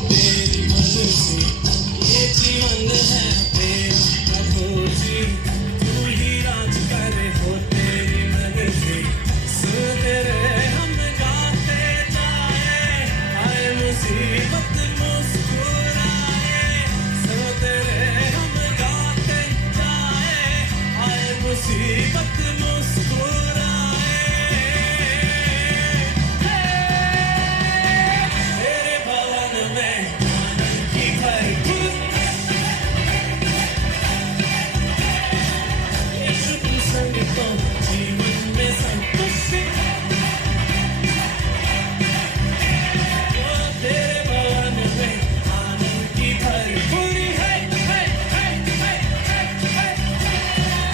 तेरी मर्जी ये जीवन है तेरा प्रभु जी तू ही राज करे हो तेरी मर्जी सुन तेरे हम गाते जाए आए मुसीबत मुस्कुराए सुन तेरे हम गाते जाए आए मुसीबत मुस्कुराए तेरे भवन में आनंद की भरपूर यीशु की संग तो जीवन में संतुष्टि ओ तेरे भवन में आनंद की भरपूरी है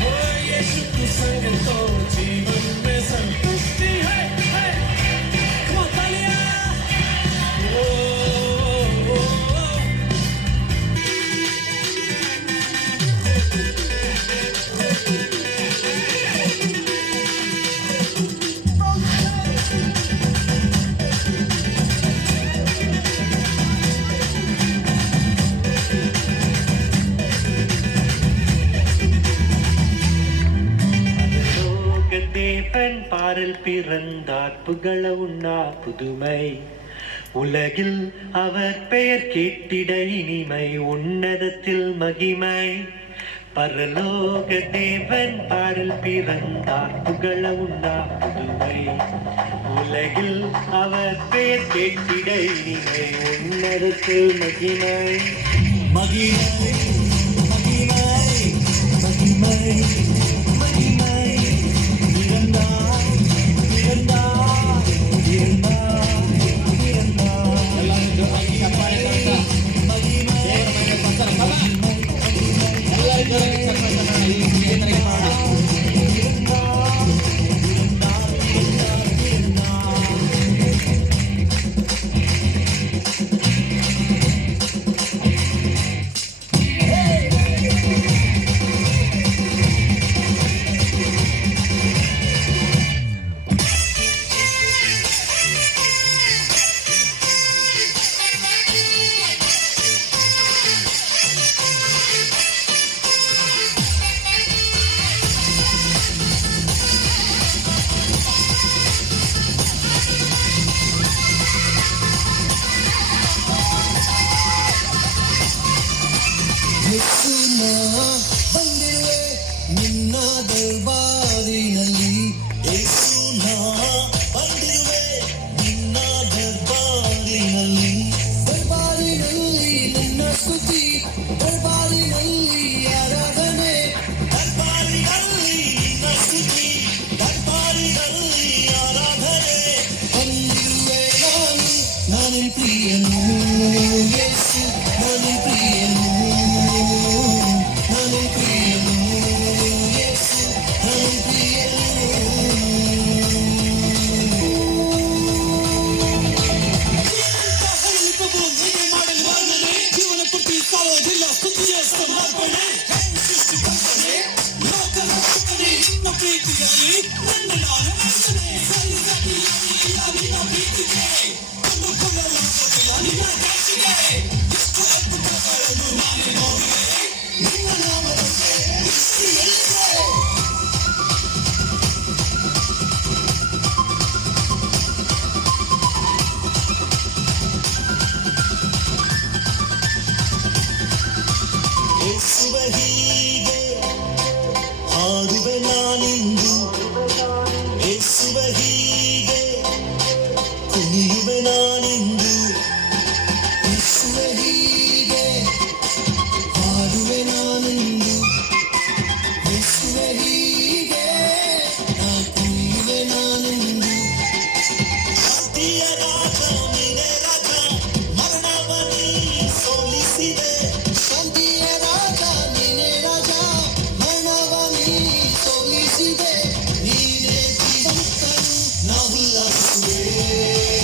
ओ यीशु की संग तो जीवन में संतुष्टि है Come on, Talia! Oh, oh, oh. தேவன் பாரில் பிறந்தார் புகழ உண்ணா புதுமை உலகில் அவர் பெயர் கேட்டிட இனிமை உன்னதத்தில் மகிமை பரலோக தேவன் பாரில் பிறந்தார் புகழ உண்ணா புதுமை உலகில் அவர் பெயர் கேட்டிட இனிமை உன்னதத்தில் மகிமை மகிமை மகிமை மகிமை மகிமை இருந்தாய் இருந்தாய் இருந்தாய் இருந்தாய் எல்லாரும் ஜோராಗಿ ಚಪ್ಪಾಳೆ ತಟ್ಟ ಮಹಿಮೆ ದೇವರ ಮಹಿಮೆ ಪಡ್ತಾರೆ ಬಾಬಾ ಎಲ್ಲರೂ ಜೋರಾಗಿ ಚಪ್ಪಾಳೆ ತಟ್ಟೋಣ ಈ ಸ್ನೇಹಿತರಿಗೆ ಮಾಡೋಣ ಯೇಸುನ ಬಂದಿರುವೆ ನಿನ್ನ ದರ್ಬಾರಿನಲ್ಲಿ ಯೇಸುನ ಬಂದಿರುವೆ ನಿನ್ನ ದರ್ಬಾರಿನಲ್ಲಿ ದರ್ಬಾರಿನಲ್ಲಿ ನಿನ್ನ ಸ್ತುತಿ ದರ್ಬಾರಿನಲ್ಲಿ ಆರಾಧನೆ ದರ್ಬಾರಿನಲ್ಲಿ ನಿನ್ನ ಸ್ತುತಿ ದರ್ಬಾರಿನಲ್ಲಿ ಆರಾಧನೆ ಬಂದಿರುವೆ ನಾನು ಪ್ರಿಯನು ಯೇಸು ನಾನು ಪ್ರಿಯನು ನಾನು ಪ್ರಿಯನು ಯೇಸು ನಾನು ಪ್ರಿಯನು ಪ್ರಭು ಹೇಗೆ ಮಾಡಲು ವರ್ಣನೆ ಜೀವನ ಕೊಟ್ಟಿ ಸಾಯೋದಿಲ್ಲ ಸ್ತುತಿಯ ಸಮರ್ಪಣೆ ಸೃಷ್ಟಿಕರ್ತನೆ ಲೋಕದ ರಕ್ಷಣೆ ನಿಮ್ಮ ಪ್ರೀತಿಯಲ್ಲಿ ನನ್ನ ನಾನು ರಕ್ಷಣೆ ಸಲ್ಲಿಸಲಿಲ್ಲ ನಿನ್ನ ಪ್ರೀತಿಗೆ ಕೊಂಡುಕೊಳ್ಳಲಾಗುವುದಿಲ್ಲ ನಿನ್ನ ಕಾಶಿಗೆ ಇಷ್ಟು ಅದ್ಭುತಗಳನ್ನು ನಾನೇ ನೋಡಿದೆ ನಿನ್ನ ನಾಮದಂತೆ ಸೃಷ್ಟಿಯಲ್ಲಿದೆ ಯೇಸುವ ಹೀಗೆ ಹಾಡುವೆ ನಾನಿಂದು ಯೇಸುವ ಹೀಗೆ ಕುಣಿಯುವೆ ನಾನಿಂದು ಯೇಸುವ ಹೀಗೆ ಹಾಡುವೆ ನಾನಿಂದು ಯೇಸುವ ಹೀಗೆ ಕುಣಿಯುವೆ ನಾನಿಂದು ಶಾಂತಿಯ ರಾಜ ನೀನೇ ರಾಜ ಮರಣವನಿ ಸೋಲಿಸಿದೆ ಶಾಂತಿಯ ರಾಜ ನೀನೇ ರಾಜ ಮರಣವನಿ ಸೋಲಿಸಿದೆ ನೀನೇ ಜೀವಂತನು ನಾವು ಉಲ್ಲಾಸಿಸುವೆ